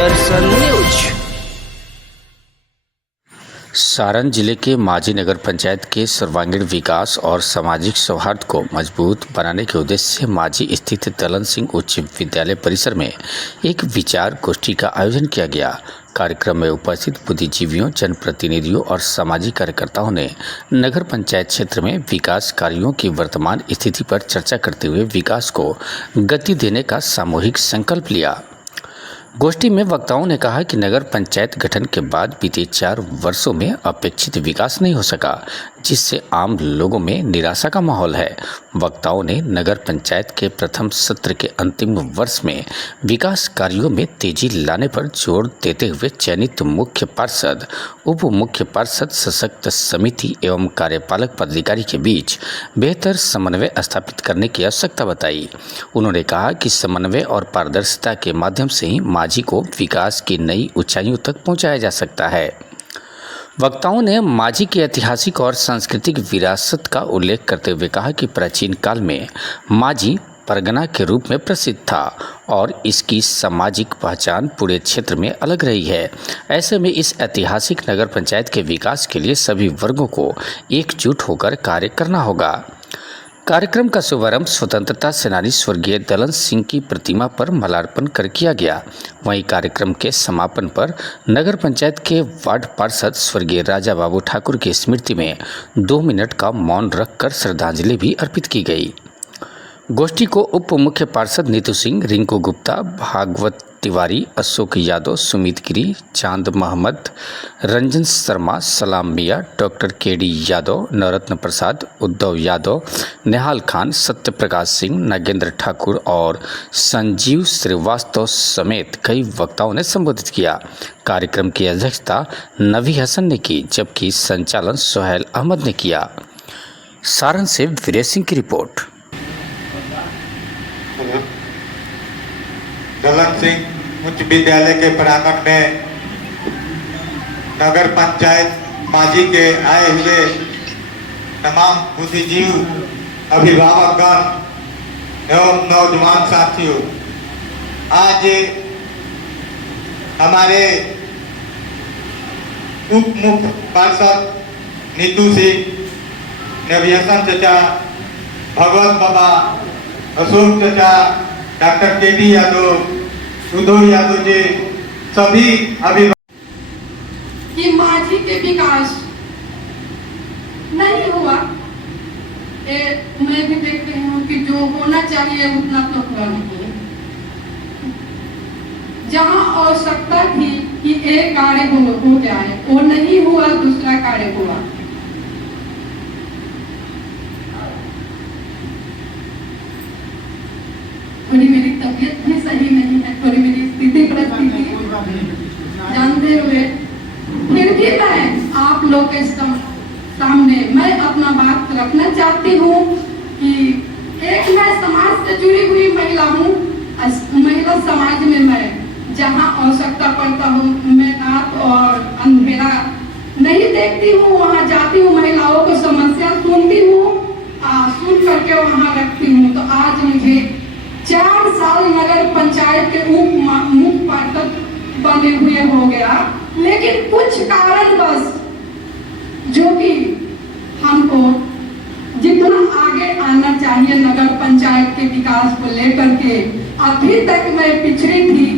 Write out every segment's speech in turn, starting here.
दर्शन news. Saran जिले के माझी नगर पंचायत के सर्वांगीण विकास और सामाजिक सौहार्द को मजबूत बनाने के उद्देश्य से माझी स्थित दलन सिंह उच्च विद्यालय परिसर में एक विचार गोष्ठी का आयोजन किया गया। कार्यक्रम में उपस्थित बुद्धिजीवियों, जनप्रतिनिधियों और सामाजिक कार्यकर्ताओं ने नगर पंचायत क्षेत्र में विकास कार्यों की वर्तमान स्थिति पर चर्चा करते हुए विकास को गति देने का सामूहिक संकल्प लिया। गोष्ठी में वक्ताओं ने कहा कि नगर पंचायत गठन के बाद बीते 4 वर्षों में अपेक्षित विकास नहीं हो सका, जिससे आम लोगों में निराशा का माहौल है। वक्ताओं ने नगर पंचायत के प्रथम सत्र के अंतिम वर्ष में विकास कार्यों में तेजी लाने पर जोर देते हुए चयनित मुख्य पार्षद, उप मुख्य पार्षद, सशक्त समिति एवं कार्यपालक पदाधिकारी के बीच बेहतर समन्वय स्थापित करने की आवश्यकता बताई। उन्होंने कहा कि समन्वय और पारदर्शिता के माध्यम से ही माझी को विकास की नई ऊंचाइयों तक पहुंचाया जा सकता है। वक्ताओं ने माझी की ऐतिहासिक और सांस्कृतिक विरासत का उल्लेख करते हुए कहा कि प्राचीन काल में माझी परगना के रूप में प्रसिद्ध था और इसकी सामाजिक पहचान पूरे क्षेत्र में अलग रही है। ऐसे में इस ऐतिहासिक नगर पंचायत के विकास के लिए सभी वर्गों को एकजुट होकर कार्य करना होगा। कार्यक्रम का शुभारंभ स्वतंत्रता सेनानी स्वर्गीय दलन सिंह की प्रतिमा पर माल्यार्पण कर किया गया। वहीं कार्यक्रम के समापन पर नगर पंचायत के वार्ड पार्षद स्वर्गीय राजा बाबू ठाकुर की स्मृति में 2 मिनट का मौन रखकर श्रद्धांजलि भी अर्पित की गई। गोष्ठी को उप मुख्य पार्षद नीतू सिंह, रिंकू गुप्ता, भागवत तिवारी, अशोक यादव, सुमित गिरी, चांद मोहम्मद, रंजन शर्मा, सलाम मिया, डॉक्टर केडी यादव, नवरत्न प्रसाद, उद्धव यादव, नेहाल खान, सत्य प्रकाश सिंह, नागेंद्र ठाकुर और संजीव श्रीवास्तव समेत कई वक्ताओं ने संबोधित किया। कार्यक्रम की अध्यक्षता नवी हसन ने की, जबकि संचालन सोहेल अहमद ने किया। सारण से वीरेश सिंह की रिपोर्ट। दलन सिंह उच्च विद्यालय के प्रांगण में नगर पंचायत माझी के आए हुए तमाम बुद्धिजीवी, अभिभावकगण एवं नौजवान साथियों, आज हमारे उप मुख्य पार्षद नीतू सिंह, नबी हसन चचा, भगवत बाबा, अशोक चचा, डॉक्टर केडी यादव, उद्धव यादव जी, सभी अभिभावक कि माझी के विकास नहीं हुआ। मैं भी देख रही हूँ कि जो होना चाहिए उतना तो हुआ नहीं। जहाँ आवश्यकता थी कि एक कार्य हो जाए, वो नहीं हुआ, दूसरा कार्य हुआ। थोड़ी मेरी तबीयत भी सही नहीं है, थोड़ी मेरी स्थिति परिस्थिति जानते हुए फिर भी मैं आप लोग के सामने मैं अपना बात रखना चाहती हूँ कि एक मैं समाज से जुड़ी हुई महिला हूँ। महिला समाज में मैं जहाँ आवश्यकता पड़ता हूँ, मैं रात और अंधेरा नहीं देखती हूँ, वहाँ जाती हूँ, महिलाओं को समस्या सुनती हूँ, सुन करके वहाँ रखती हूँ। तो आज मुझे 4 साल नगर पंचायत के उप मुख्य पार्षद बने हुए हो गया, लेकिन कुछ कारणवश जो कि हमको जितना आगे आना चाहिए नगर पंचायत के विकास को लेकर के अभी तक मैं पिछड़ी थी।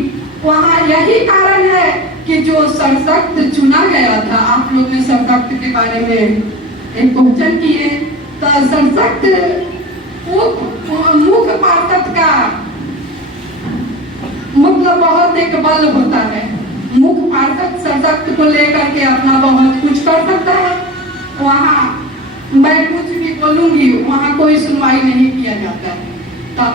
वहाँ यही कारण है कि जो सशक्त चुना गया था, आप लोग ने सशक्त के बारे में एक क्वेश्चन किए, तो सशक्त मुख्य पार्षद का मतलब बहुत एक बल होता है। मुख्य पार्षद सशक्त को लेकर के अपना बहुत कुछ कर सकता है। वहाँ मैं कुछ भी बोलूंगी, वहाँ कोई सुनवाई नहीं किया जाता है। तब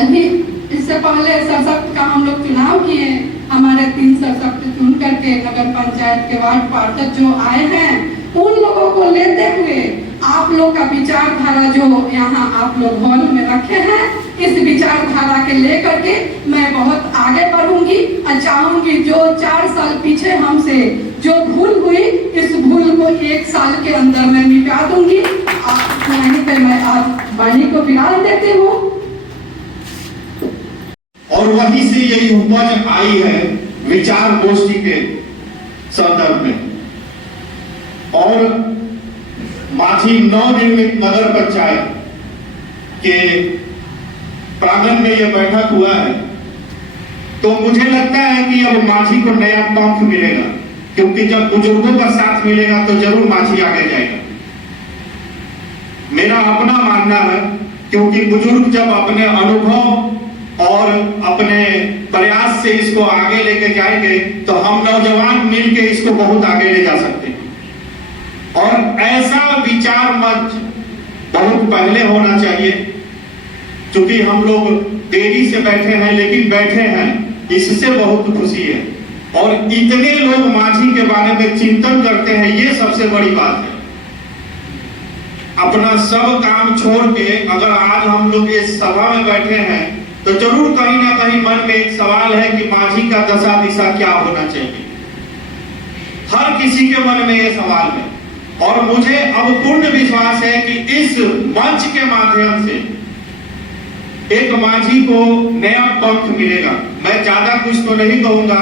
अभी इससे पहले सशक्त का हम लोग चुनाव किए, हमारे 3 सशक्त चुन करके नगर पंचायत के वार्ड पार्षद जो आए हैं, उन लोगों को लेते हुए आप लोग का विचारधारा जो यहाँ आप लोग हॉल में रखे हैं, इस विचारधारा के लेकर के मैं बहुत आगे बढ़ूंगी और चाहूंगी जो 4 साल पीछे हमसे जो भूल हुई, इस भूल को 1 साल के अंदर मैं मिटा दूंगी। वहीं पे मैं आज वाणी को विराम देती हूँ। और वहीं से यही उपज आई है विचार गोष्ठी के संदर्भ में। और माझी नवनिर्मित नगर पंचायत के प्रांगण में यह बैठक हुआ है, तो मुझे लगता है कि अब माझी को नया पंख मिलेगा, क्योंकि जब बुजुर्गों का साथ मिलेगा तो जरूर माझी आगे जाएगा। मेरा अपना मानना है, क्योंकि बुजुर्ग जब अपने अनुभव और अपने प्रयास से इसको आगे लेके जाएंगे तो हम नौजवान मिलके इसको बहुत आगे ले जा सकते हैं। और ऐसा विचार मंच बहुत पहले होना चाहिए, क्योंकि हम लोग देरी से बैठे हैं, लेकिन बैठे हैं, इससे बहुत खुशी है। और इतने लोग माझी के बारे में चिंतन करते हैं, ये सबसे बड़ी बात है। अपना सब काम छोड़ के अगर आज हम लोग इस सभा में बैठे हैं तो जरूर कहीं ना कहीं मन में एक सवाल है कि माझी का दशा दिशा क्या होना चाहिए। हर किसी के मन में ये सवाल है, और मुझे अब पूर्ण विश्वास है कि इस मंच के माध्यम से एक माझी को नया पंख मिलेगा। मैं ज्यादा कुछ तो नहीं कहूंगा,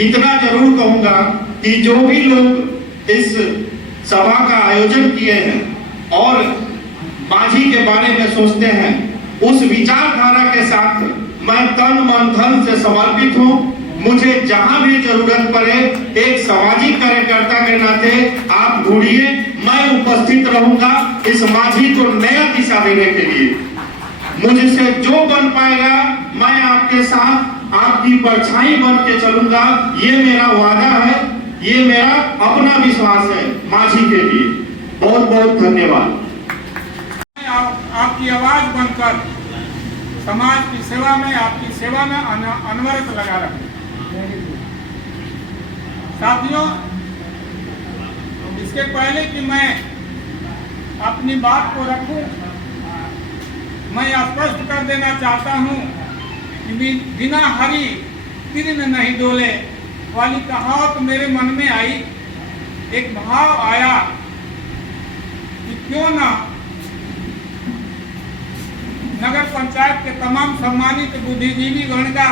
इतना जरूर कहूंगा कि जो भी लोग इस सभा का आयोजन किए हैं और माझी के बारे में सोचते हैं, उस विचारधारा के साथ मैं तन मन धन से समर्पित हूं। मुझे जहां भी जरूरत पड़े एक सामाजिक कार्यकर्ता के नाते आप ढूंढिए, मैं उपस्थित रहूंगा इस माझी को नया दिशा देने के लिए। मुझसे जो बन पाएगा मैं आपके साथ आपकी परछाई बन के चलूंगा, ये मेरा वादा है, ये मेरा अपना विश्वास है माझी के लिए। बहुत बहुत धन्यवाद। आपकी आवाज बनकर समाज की सेवा में, आपकी सेवा में अनवरत लगा रहे। साथियों, इसके पहले कि मैं अपनी बात को रखूं, मैं स्पष्ट कर देना चाहता हूं कि बिना हरी तीर नहीं डोले वाली कहावत मेरे मन में आई। एक भाव आया कि क्यों ना नगर पंचायत के तमाम सम्मानित बुद्धिजीवी गण का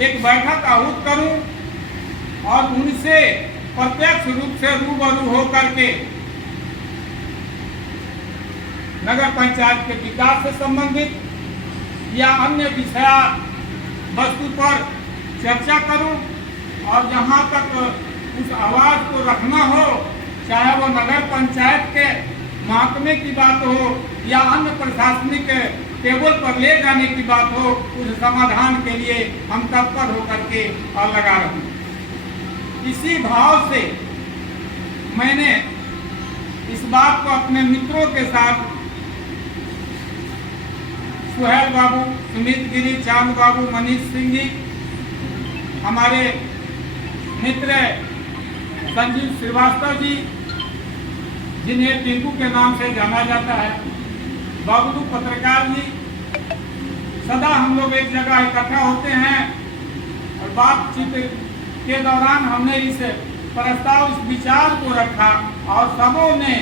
एक बैठक आहूत करूं और उनसे प्रत्यक्ष रूप से रूबरू होकर के नगर पंचायत के विकास से संबंधित या अन्य विषय वस्तु पर चर्चा करूं, और जहां तक उस आवाज को रखना हो, चाहे वो नगर पंचायत के महकमे की बात हो या अन्य प्रशासनिक टेबल पर ले जाने की बात हो, उस समाधान के लिए हम तत्पर होकर के और लगा रहे। इसी भाव से मैंने इस बात को अपने मित्रों के साथ, सुहेल बाबू, सुमित गिरी, चांद बाबू, मनीष सिंह जी, हमारे मित्र संजीव श्रीवास्तव जी, जिन्हें टिंकू के नाम से जाना जाता है, बाबू पत्रकार जी, सदा हम लोग एक जगह इकट्ठा होते हैं और बातचीत के दौरान हमने इस प्रस्ताव, इस विचार को रखा और सबों ने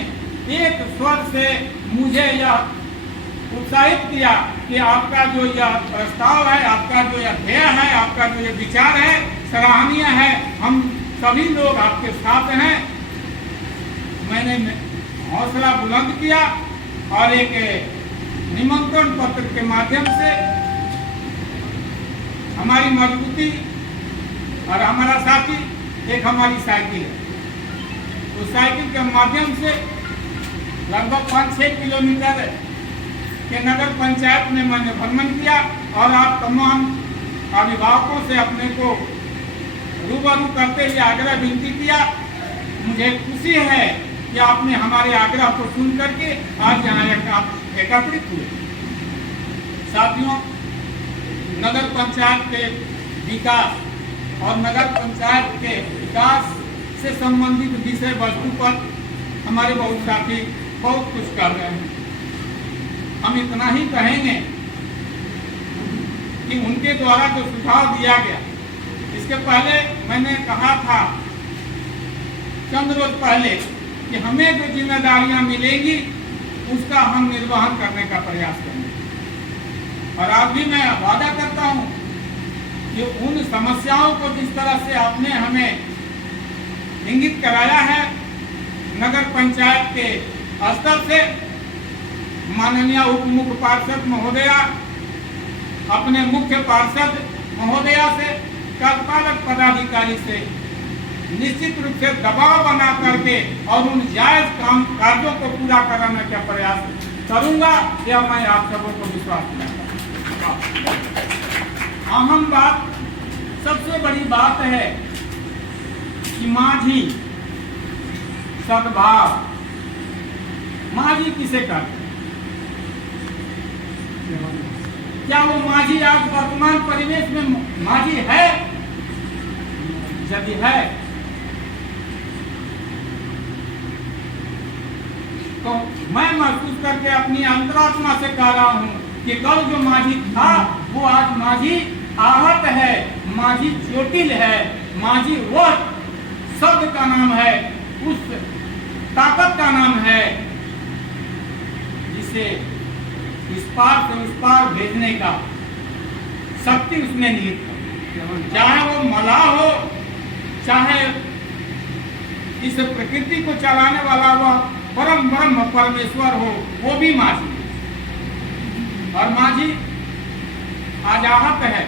एक स्वर से मुझे यह उत्साहित किया कि आपका जो यह प्रस्ताव है, आपका जो यह ध्येय है, आपका जो यह विचार है, सराहनीय है, हम सभी लोग आपके साथ हैं। मैंने हौसला बुलंद किया और एक निमंत्रण पत्र के माध्यम से हमारी मजबूती और हमारा साथी एक हमारी साइकिल है, उस साइकिल के माध्यम से लगभग 5-6 किलोमीटर के नगर पंचायत में मैंने भ्रमण किया और आप तमाम अभिभावकों से अपने को रूबरू करते हुए आग्रह विनती किया। मुझे खुशी है कि आपने हमारे आग्रह को सुन करके आज यहाँ एकत्रित हुए। साथियों, नगर पंचायत के विकास और नगर पंचायत के विकास से संबंधित विषय वस्तु पर हमारे बहुत साथी बहुत कुछ कर रहे हैं। हम इतना ही कहेंगे कि उनके द्वारा जो सुझाव दिया गया, इसके पहले मैंने कहा था चंद रोज पहले कि हमें जो जिम्मेदारियां मिलेंगी उसका हम निर्वहन करने का प्रयास करेंगे। और आज भी मैं वादा करता हूँ कि उन समस्याओं को जिस तरह से आपने हमें इंगित कराया है नगर पंचायत के स्तर से, माननीय उप मुख्य पार्षद महोदया अपने मुख्य पार्षद महोदया से, कार्यपालक पदाधिकारी से निश्चित रूप से दबाव बना करके और उन जायज कार्यों को पूरा कराने का प्रयास करूंगा, यह मैं आप सबों को विश्वास दिलाता हूं। अहम बात, सबसे बड़ी बात है कि माझी सद्भाव, माझी किसे कहते हैं? क्या वो माझी आज वर्तमान परिवेश में माझी है? यदि है तो मैं महसूस करके अपनी अंतरात्मा से कह रहा हूं कि कल जो माझी था वो आज माझी आहत है, माझी चोटिल है, माझी वह शब्द का नाम है, उस ताकत का नाम है जिसे इस पार से उस पार भेजने का शक्ति उसमें निहित है। चाहे वो मलाह हो, चाहे इस प्रकृति को चलाने वाला वह परम ब्रह्म परमेश्वर हो, वो भी माझी है। और माझी आज आहत है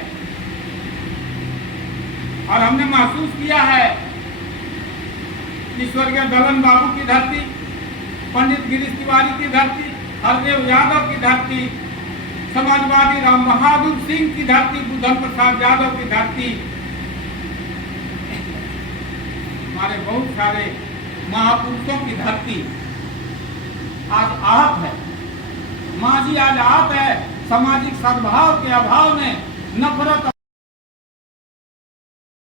और हमने महसूस किया है कि स्वर्गीय दलन बाबू की धरती, पंडित गिरीश तिवारी की धरती, हरदेव यादव की धरती, समाजवादी राम बहादुर सिंह की धरती, बुद्धन प्रसाद यादव की धरती, हमारे बहुत सारे महापुरुषों की धरती आज आहत है। माझी आज आहत है। सामाजिक सद्भाव के अभाव में नफरत